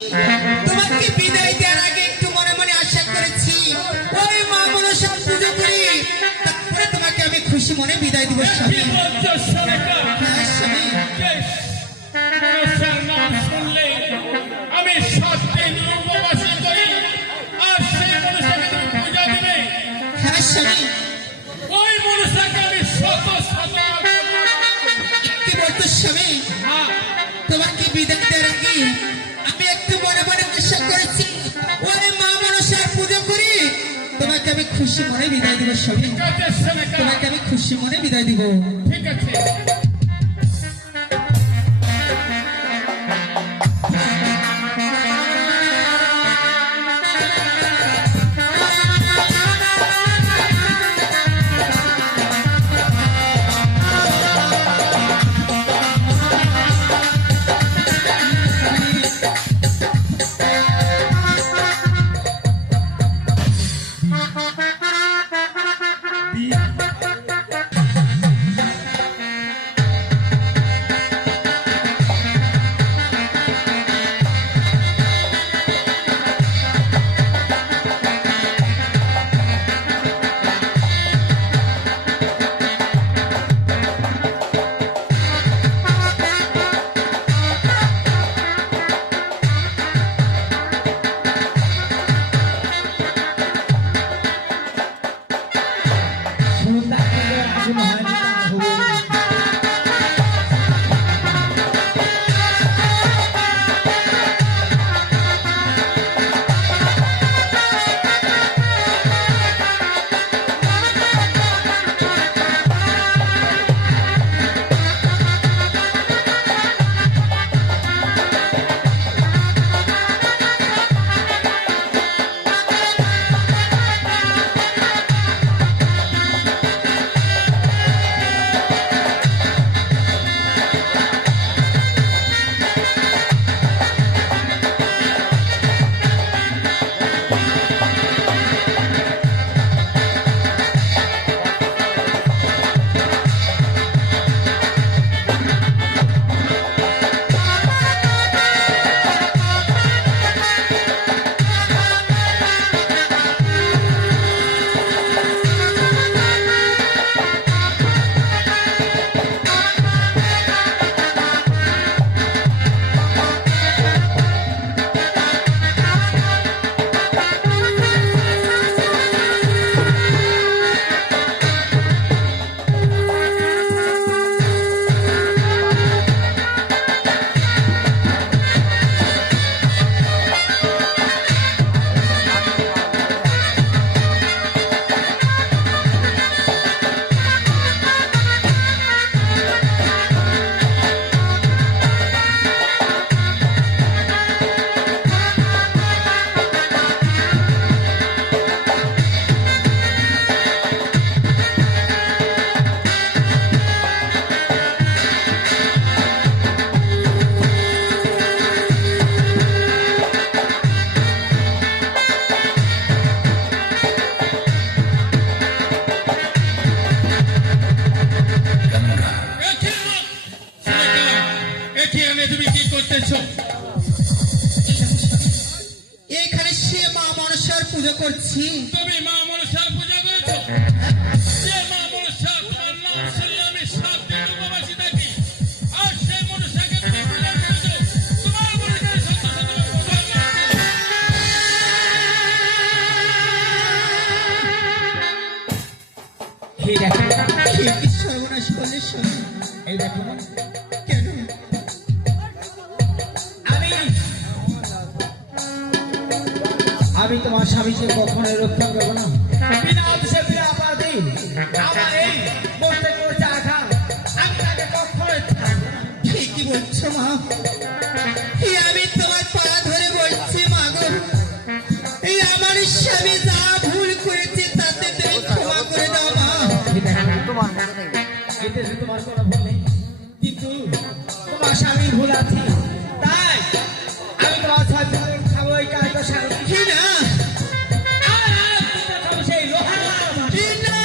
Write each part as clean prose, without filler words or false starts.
তোমাকে বিদায় দেওয়ার আগে একটু মনে মনে আশা করেছি ওই মা মনসার পুজো করি, তারপরে তোমাকে আমি খুশি মনে বিদায় দিব স্বামী। হ্যাঁ স্বামী, আমি 7 দিন উপবাসী করি আর সেই মনসাকে তুমি পূজা দিবে। হ্যাঁ স্বামী, ওই মনসাকে আমি শত শত কি বলতো স্বামী? তোমাকে বিদায় দেওয়ার আগে আমি একটু মনে মনে আশা করেছি ওই মা মনসার পুজো করি, তোমাকে আমি খুশি মনে বিদায় দিব স্বামী। তোমাকে আমি খুশি মনে বিদায় দিব। ঠিক আছে। এখানে সে মা মনসার পুজো করছি। তুমি মা মনসার পূজা করেছো? যে মা মনসা তোমার নাম শুনলে আমি 7 দিন উপবাসী থাকি, আর সেই মনসাকে তুমি পূজা করেছো, তোমার মনে শত শত কি সর্বনাশ করলে স্বামী? এই দেখো কেন? আমি তোমার স্বামীকে কখনো রক্ষা করবো না। বিনা উদ্দেশ্যে বিনা অপরাধী আমার এই বলতে করেছে আঘাত, আমি তাকে কখনো ছাড়বো না। কি বলছো মা? আমি তোমার পা ধরে বলছি মা গো, এই আমার স্বামী যা ভুল করেছে তাতে তুমি ক্ষমা করে দাও মা। এতে তোমার কোনো ভুল নেই, কিন্তু তোমার স্বামী ভুল আছে, তাই আমি তোমার স্বামী খাবো এই কাজটা স্বামী কি না? সেই লোহার মাটি। কি না?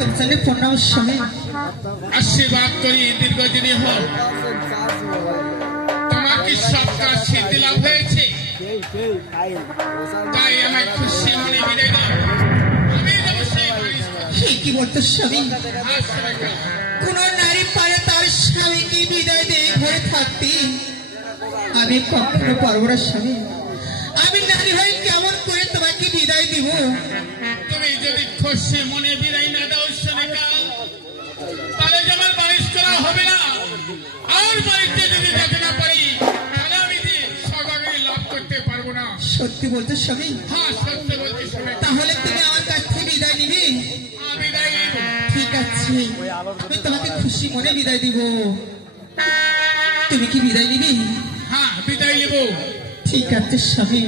তোর জন্য প্রণাম স্বামী। আশীর্বাদ করি দীর্ঘদিনই হোক। তোমার কি সব কাজ সিদ্ধি লাভ হয়েছে? তাই আমায় খুশি মনে বিদায় দাও। আমি যাবো সেই বাড়ির হে কি বলতো স্বামী, আশ্রয়। কোন নারী পারে তার স্বামীকে বিদায় দিয়ে ঘরে থাকতে? আমি কখনো পারবো না স্বামী। আমি নারী হয়ে কেমন করে তোমাকে বিদায় দিব? তুমি যদি খুশি মনে বিদায় না দাও সোনিকা, তাহলে যে আমার বারিশ করা হবে না। আর বাড়িতে যদি যেতে না পারি, তাহলে আমি যে সৌভাগ্য লাভ করতে পারবো না। সত্যি বলতো স্বামী? হ্যাঁ, সত্যি বলছি সোনিকা। তাহলে তুমি আমার কাছ থেকে বিদায় নিবি? আমি বিদায় নেব। ঠিক আছে, আমি তোমাকে খুশি মনে বিদায় দিব। তুমি কি বিদায় নিবি? হ্যাঁ, বিদায় নেব। ঠিক আছে স্বামী।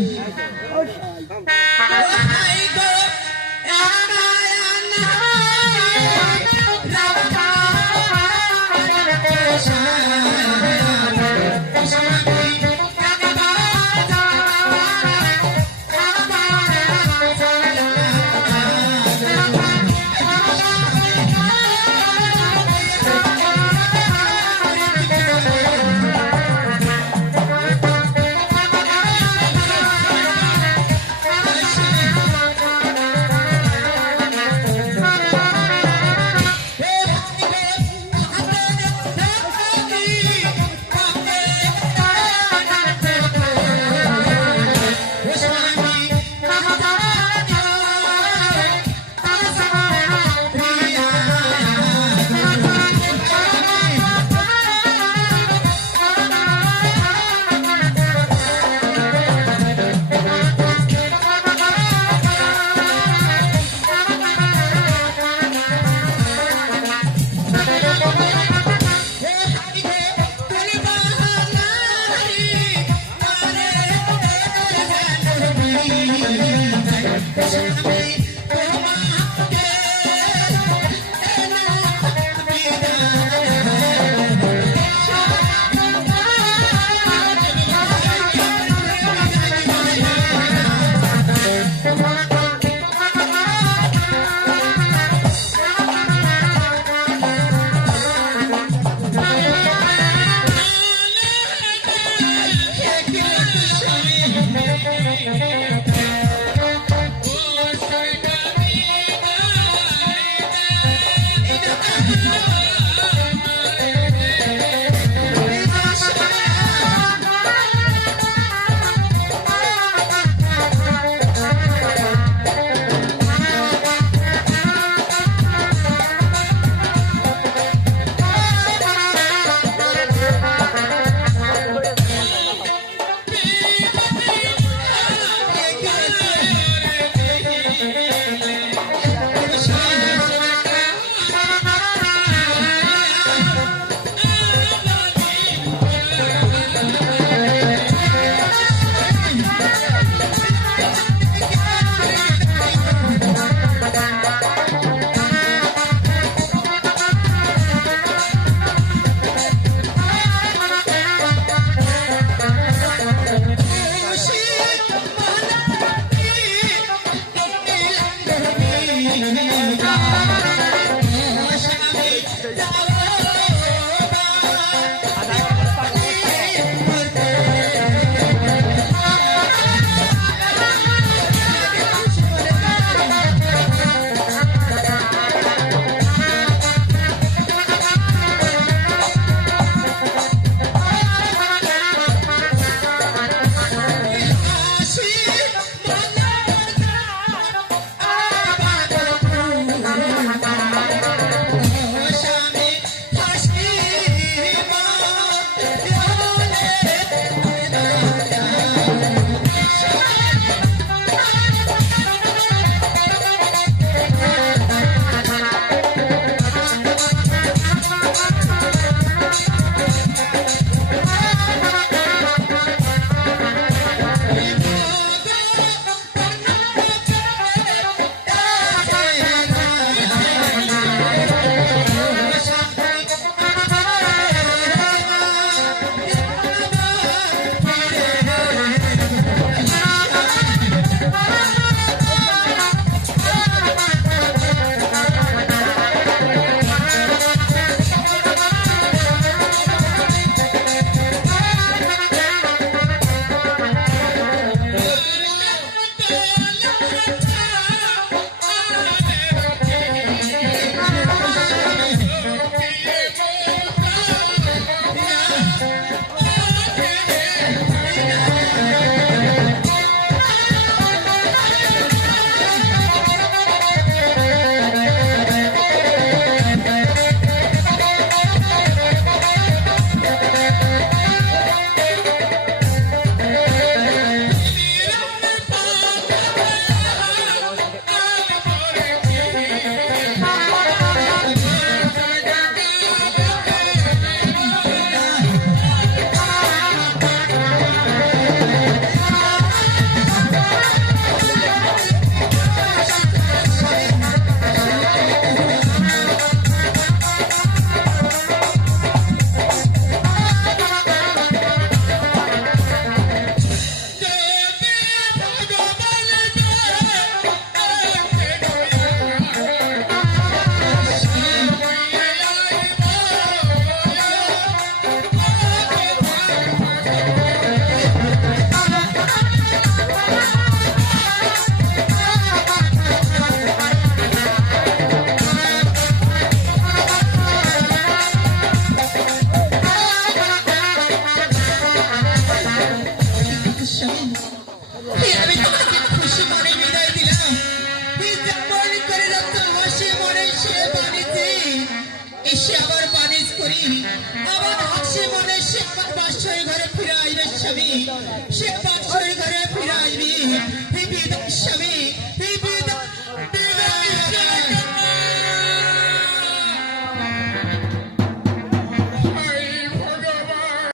এসে আবার বানিজ করি আবার হাসি মনে সে আবার বাসর ঘরে ফিরে আইবে স্বামী সে